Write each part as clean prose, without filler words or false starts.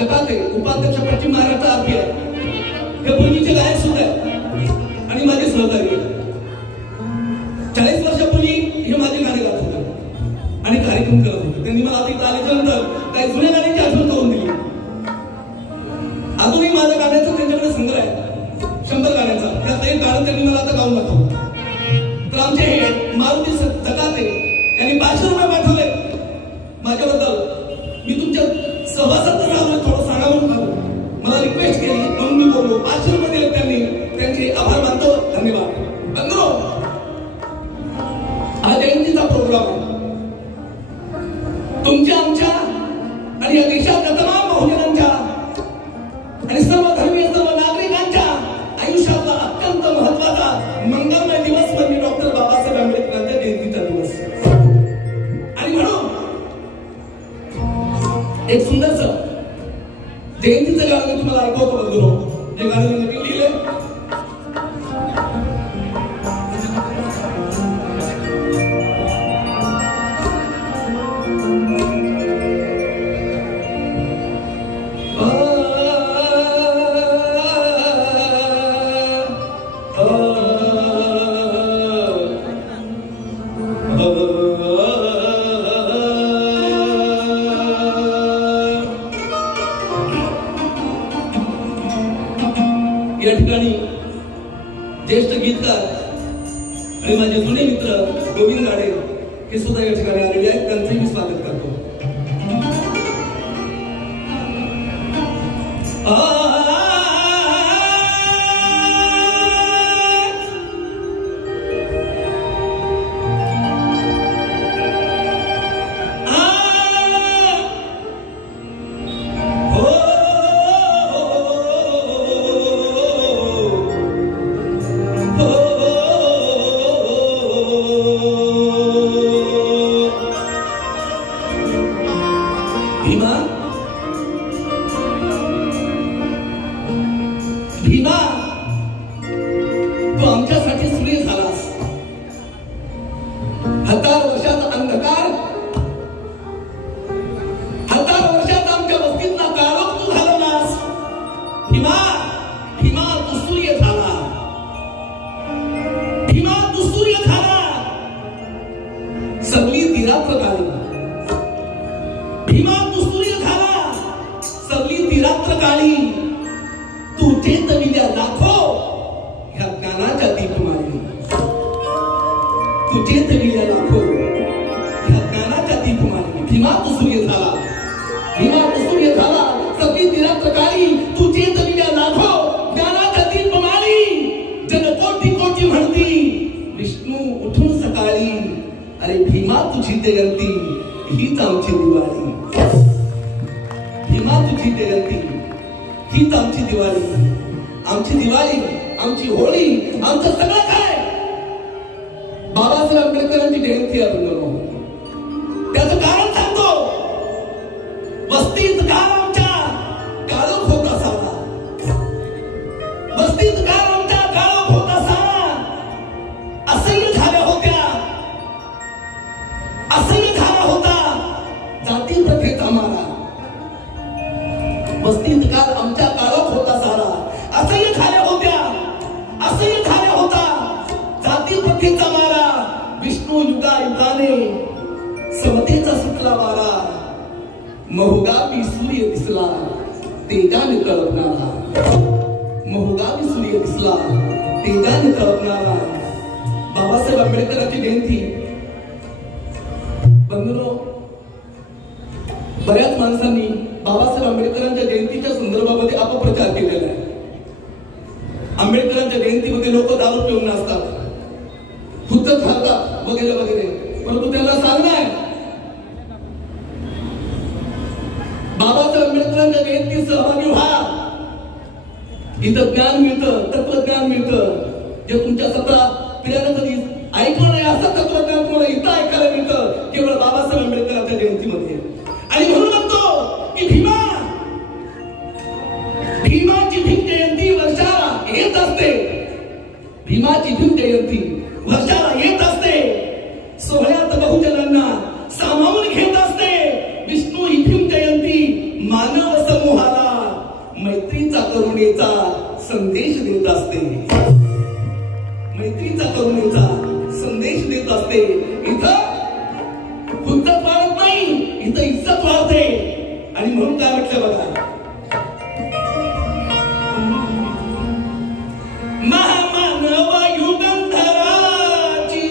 जगाते उपाध्यक्ष पश्चिम महाराष्ट्र RPI हे पूर्वीचे गायक सुद्धा आणि माझे सहकारी 40 वर्षापूर्वी हे माझे गाणे गात होते आणि कार्यक्रम करत होते. त्यांनी मला आता इथं आल्याच्यानंतर काही जुन्या गाण्यांची आठवण करून दिली. अजूनही माझ्या गाण्याचा त्यांच्याकडे संग्रह आहे 100 गाण्यांचा. त्यात एक गाणं त्यांनी मला आता गाऊन दाखवलं. तर आमचे हे मारुती जगाते यांनी 500 रुपये पाठवले माझ्याबद्दल. मी तुमच्या सहवासात राहून थोडं सांगा म्हणून मला रिक्वेस्ट केली म्हणून मी बोललो. 500 रुपये दिले त्यांनी. त्यांचे आभार मानतो. धन्यवाद. बंधू, हा जयंतीचा प्रोग्राम आहे. तुमच्या आमच्या आणि या देशाच्या तमाम बहुजनांच्या आणि सर्व धर्मीय सर्व नागरिकांच्या आयुष्यातला अत्यंत महत्वाचा मंगलमय दिवस म्हणजे डॉक्टर बाबासाहेब आंबेडकरांच्या जयंतीचा दिवस. आणि म्हणून एक सुंदरस जयंतीचं गाणं मी तुम्हाला ऐकवतो बंधू. जे गाणं मी नवीन लिहिले. या ठिकाणी ज्येष्ठ गीतकार आणि माझे जुने मित्र गोविंद गाडे हे सुद्धा या ठिकाणी आलेले आहेत. त्यांचंही मी स्वागत करतो. भीमा, तू आमच्यासाठी सूर्य झालास. 1000 वर्षाचा अंधकार, 1000 वर्षाचा आमच्या वस्तीतला काळोख तू घालवलास. भीमा, भीमा तू सूर्य झाला. भीमा तू सूर्य झाला. सगळी दिरात्र काळी. भीमा तू सूर्य झाला. सगळी दिरात्र काळी. तू चेतविल्या लाखो ह्या ज्ञानाच्या दीपमाळी. तू चेतविल्या लाखो ह्या ज्ञानाच्या दीपमाळी. भीमा तू सूर्य झाला. भीमा तू सूर्य झाला. सगळी दिरात्र काळी. तू चेतविल्या लाखो ज्ञानाच्या दीपमाळी. जन कोटी कोटी म्हणती विष्णू उठून सकाळी. अरे भीमा तुझी जयंती हीच आमची दिवाळी. भीमा तुझी जयंती हीच आमची दिवाळी. आमची दिवाळी, आमची होळी, आमचं सगळं काय बाबासाहेब आंबेडकरांची जयंती आहे. त्याचं कारण सांगतो. वस्तीत काळ आमच्या काळोख होता सारा. वस्तीत काळ आमच्या काळोख होता सारा. असह्य झाल्या होत्या. असह्य झाला होता जाती प्रथेचा मारा. वस्तीत काळ आमच्या काळोख होता सारा. असह्य झाल्या होत्या. असह्य झाल्या होता जाती प्रथेचा मारा. विष्णू युगायुगाने समतेचा सुटला वारा. महुगावी सूर्य दिसला तेजाने कळपणारा. महुगावी सूर्य दिसला तेजाने कळपणारा. बाबासाहेब आंबेडकरांची जयंती बंधूंनो, बऱ्याच माणसांनी बाबासाहेब आंबेडकरांच्या जयंतीच्या संदर्भामध्ये अपप्रचार केलेला आहे. आंबेडकरांच्या जयंतीमध्ये लोक दारू पिऊन नाचतात, हुज्जत घालतात वगैरे वगैरे. परंतु त्यांना सांगणं आहे बाबासाहेब आंबेडकरांच्या जयंतीत सहभागी व्हा. इथं ज्ञान मिळतं, तत्वज्ञान मिळतं जे तुमच्या 17 पिढ्यांना कधी ऐकलं नाही. असं तत्वज्ञान तुम्हाला इथं ऐकायला मिळतं केवळ बाबासाहेब आंबेडकरांच्या जयंतीमध्ये. आणि म्हणून म्हणतो की भीमाची भीम जयंती वर्षाला येत असते. भीमाची भीम जयंती वर्षाला येत असते. सोहळ्यात बहुजनांना सामावून घेत असते. विष्णू ही भीम जयंती मानव समूहाला मैत्रीचा करुणेचा संदेश देत असते. मैत्रीचा करुणेचा संदेश देत असते. इथं हुज्जत वाढत नाही, इथं इज्जत वाढते. आणि म्हणून काय म्हटलं बघा, महामानव युगंधराची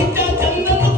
चंदन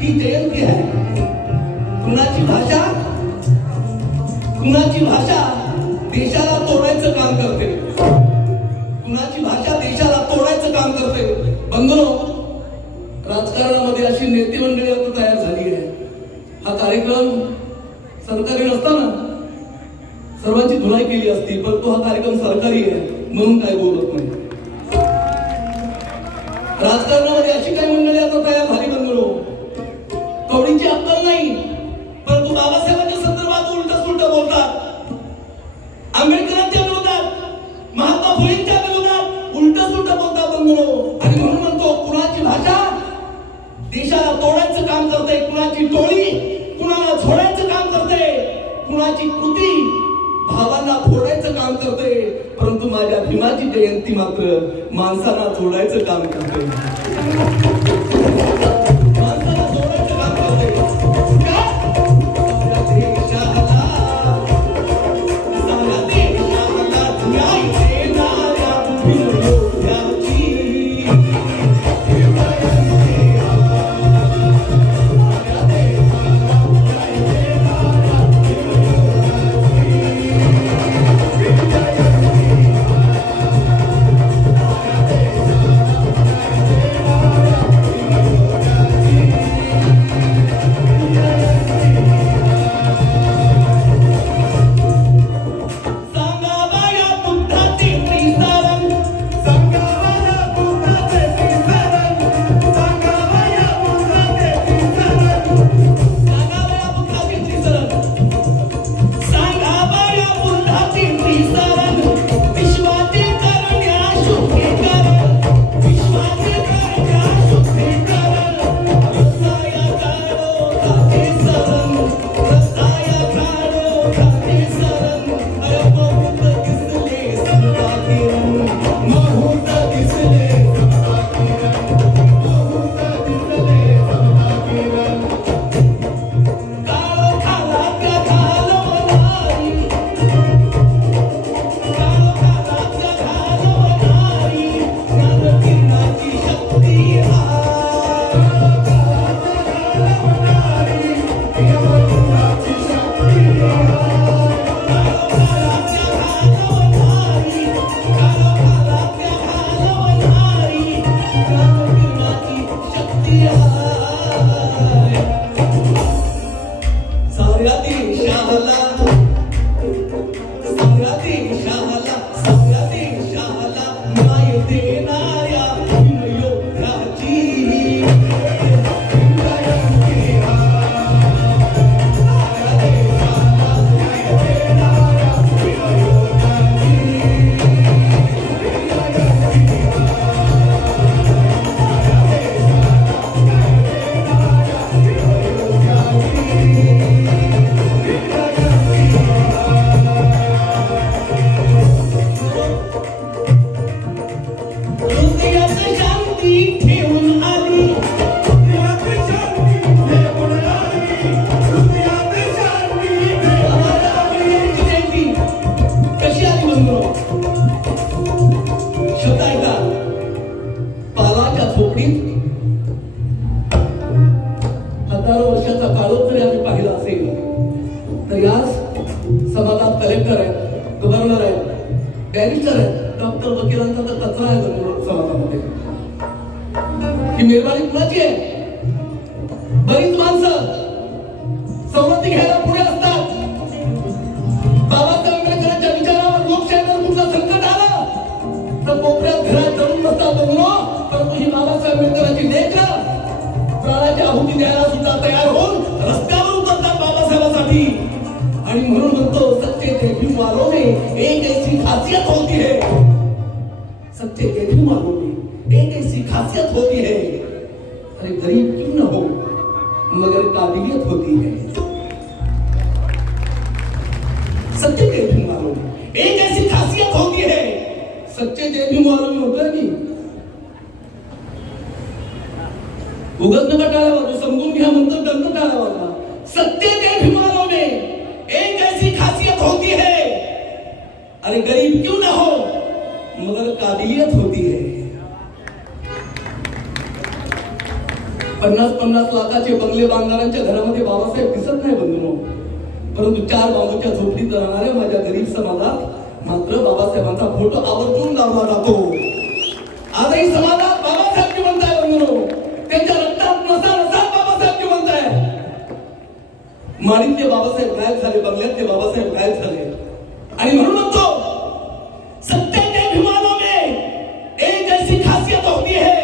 ही जयंती आहे. कुणाची भाषा देशाला तोडायचं काम करते. कुणाची भाषा देशाला तोडायचं काम करते. बंधूंनो, राजकारणामध्ये अशी नेते मंडळी आता तयार झाली आहे. हा कार्यक्रम सरकारी नसताना सर्वांची धुलाई केली असती, परंतु हा कार्यक्रम सरकारी आहे म्हणून काय बोलत नाही. राजकारणामध्ये अशी काही मंडळी आता तयार झाली. बंधूंनो, कवडीची अक्कल नाही, परंतु बाबासाहेबांच्या संदर्भात उलट सुलट बोलतात. आंबेडकरांच्या विरोधात, महात्मा फुलेंच्या विरोधात उलट सुलट बोलतात. बंधूंनो, आणि म्हणून म्हणतो, कुणाची भाषा देशाला तोडायचं काम करते, कुणाची टोळी कुणाला झोडायचं काम करते, कुणाची कृती भावांना फोडायचं काम करते, परंतु माझ्या भीमाची जयंती मात्र माणसाला जोडायचं काम करते. माणसाला जोडायचं काम करते. न्याय देणाऱ्या भीमयोद्ध्याची 50-50 लाखाचे बंगले बांधणाऱ्यांच्या घरामध्ये बाबासाहेब दिसत नाही बंधूंनो, परंतु 4 बांबूच्या झोपडीत राहणाऱ्या माझ्या गरीब समाजात मात्र बाबासाहेबांचा फोटो आवर्जून लावला जातो. आजही समाजात बाबासाहेब जिवंत आहे बंधूंनो, त्यांच्या रक्तात नसा बाबासाहेब जिवंत आहे. माडीतले बाबासाहेब गायब झाले, बंगल्यातले बाबासाहेब गायब झाले. आणि म्हणून म्हणतो सत्य के अभिमानों में एक ऐसी खासियत होती है,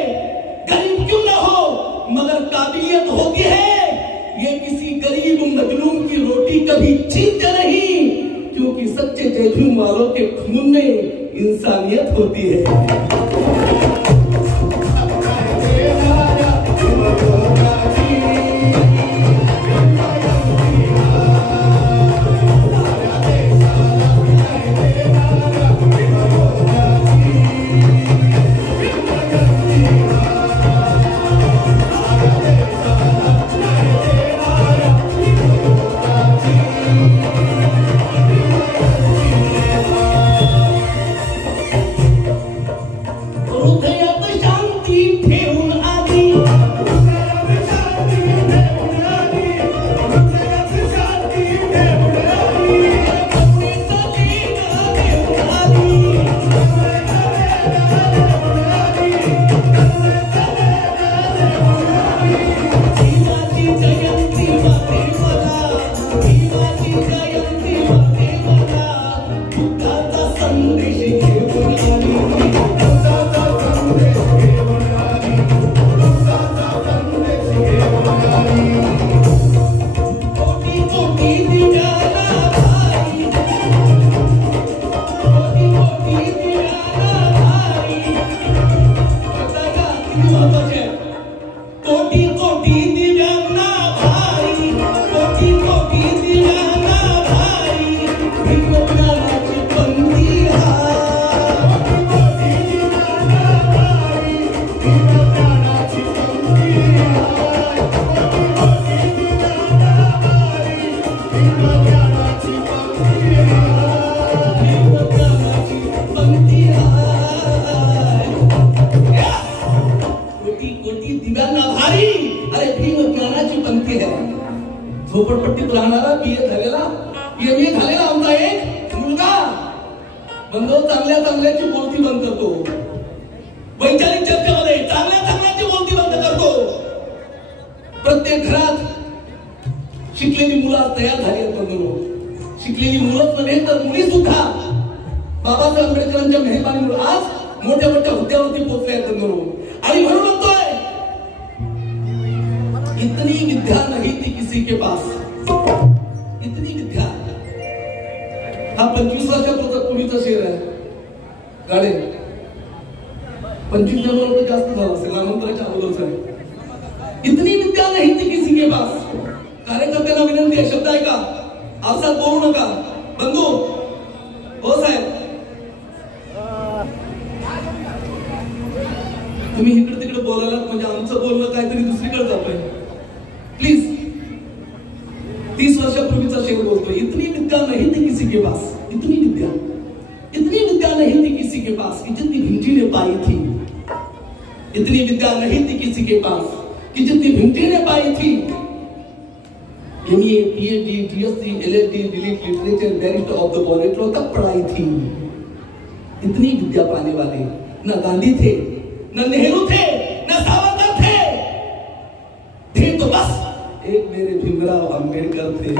गरीब क्यों ना हो मगर काबिलियत होती है. ये किसी गरीब मजलूम की रोटी कभी छीनते नहीं, क्योंकि सच्चे जयभीम वालों के खून में इंसानियत होती है. झोपडपट्टीत राहणारा बीए झालेला एमए झालेला आमचा एक मुलगा बंधू चांगल्याची बोलती बंद करतो. वैचारिक चर्चेमध्ये चांगल्याची बोलती बंद करतो. प्रत्येक घरात शिकलेली मुलं तयार झाली आहेत बंधू. शिकलेली मुलंच नव्हे तर मुली सुद्धा बाबासाहेब आंबेडकरांच्या मेहरबानीमुळे आज मोठ्या मोठ्या हुद्द्यावरती पोहोचले आहेत बंधू. आणि म्हणून म्हणतोय इतनी विद्या नहीं थी किसी के पास, इतनी विद्या. हा 25 वर्षापूर्वीचा पूर्वीचा शेर आहे गाडे. 25 जन्माला जास्त झाला असेल, नंतरच्या अगोदरच आहे. इतनी विद्या नहीं थी किसी के पास. कार्यकर्त्यांना विनंती आहे, शब्द आहे का असा बोलू नका बंधू. हो साहेब, तुम्ही इकडे तिकडे बोलायला म्हणजे आमचं बोलणं काहीतरी दुसरीकडे जातोय. प्लीज 30 वर्षापूर्वीचा शेर बोलतोय. इतनी विद्या नहीं थी किसी के पास, इतनी विद्या नहीं थी किसी के पास कि जितनी भिंटी ने पाई थी. इतनी विद्या नहीं थी किसी के पास कि जितनी भिंटी ने पाई थी. MA PhD DSc LLD DLitt literature merit of the बॉरेटो तक पढ़ाई थी. इतनी विद्या पाने वाले न गांधी थे, न नेहरू थे, न सावरकर थे तो बस एक मेरे भीमराव अंबेडकर थे.